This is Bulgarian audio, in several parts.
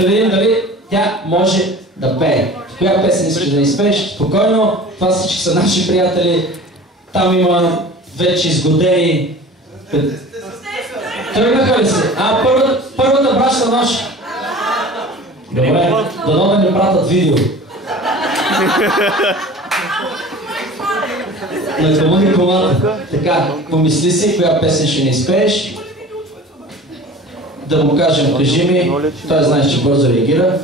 Да видим дали тя може да пее. Коя песен искаш да изпееш? Спокойно, това всички са наши приятели. Там има вече изгодени... Тръгнаха ли се? Първата брашна нощ. Добре, дано да ни пратят видео. На комуни комата. Така, помисли си коя песен ще ни изпееш. Да му кажем, кажи ми, той знаеш, че бързо реагира.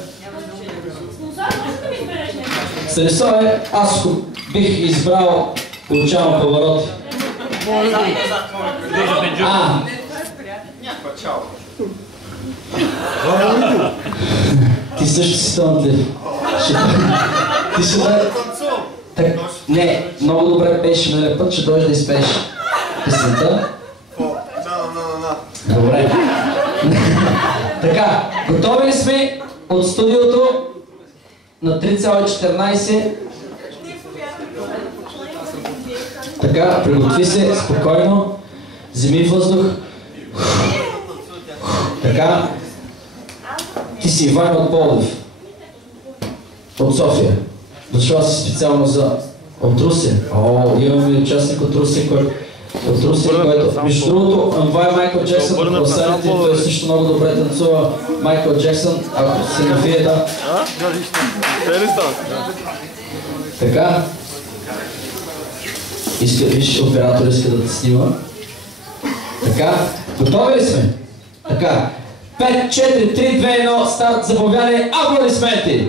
Станиславе, аз бих избрал Получавам повороти. Ти също си талантлив. Ти ще да... Не, много добре пееш, миналия път ще дойдеш да изпееш песента. Добре. Така, готови ли сме от студиото на 3,14? Така, приготви се, спокойно, вземи въздух. Така, ти си Иван от Пловдив, от София. Дошла си специално от Русе. Имаме участник от Русе, който между другото, това е Майкъл Джексън от Русаните, той също много добре танцува Майкъл Джексън, ако се навие, да. Така. Виж, оператор иска да те снима. Така, готови ли сме? Така, 5, 4, 3, 2, 1, старт, заповядай, аплодисменти!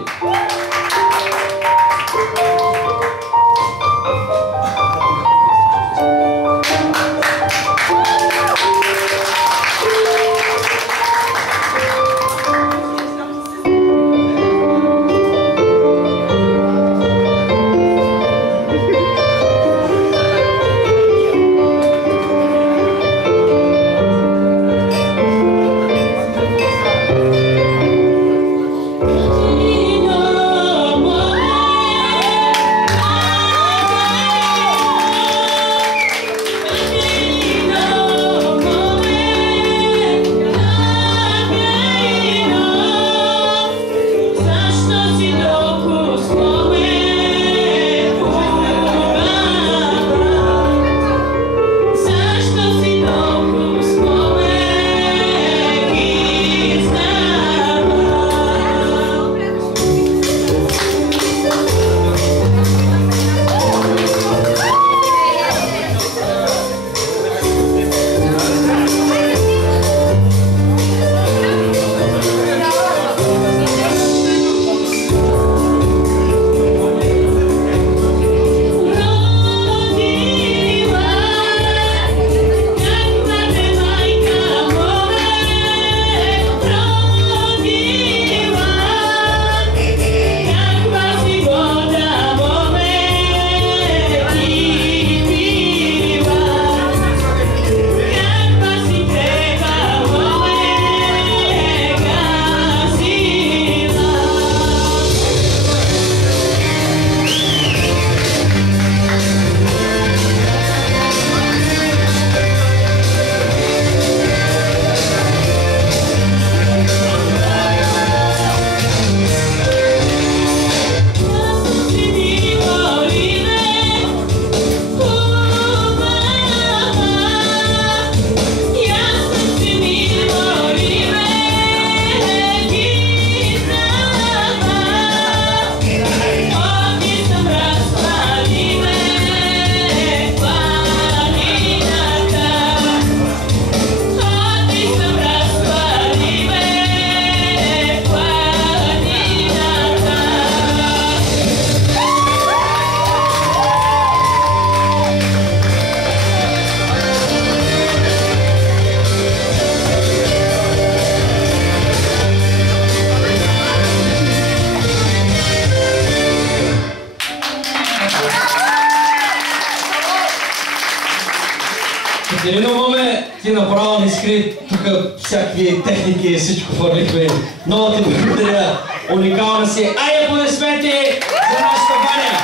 Ти направо ни скри тук всякакви техники и всичко фърлихме. Много ти благодаря. Уникална си. Айде, аплодисменти за нашата баня.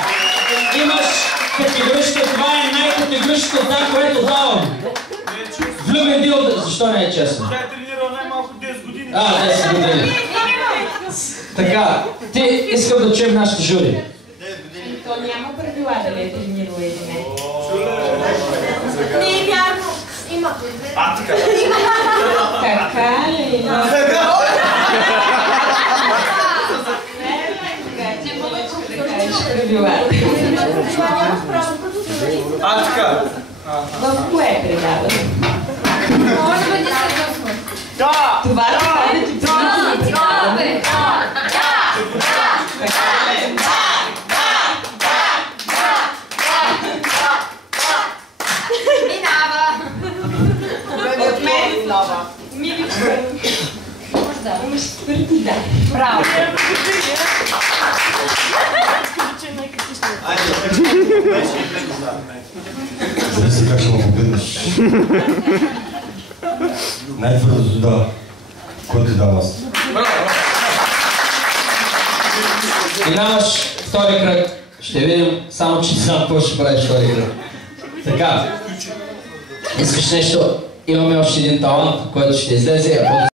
Имаш категоричка, това е най-категоричната дна, което давам. Влюбен дил, защо не е честно? Тя е тренирала най-малко 10 години. 10 години. Така, ти искам да чуем нашите жури. То няма правила да ли е тренирала или не. Не е вярно. Има. Така. Така ли? Не мога да кажеш правила. Така. В кое предаване? Може би не се досма. Това да ти предаване. Минава. От мен Миличка. Имаш твърди да. Браво. Знаеш си как ще му погледнеш? Най-твърдото да, което ти дам аз. Минаваш втори кръг. Ще видим, само че не знам какво ще правиш втори кръг. Така. Искаш нещо? Имаме още един талант, който ще излезе.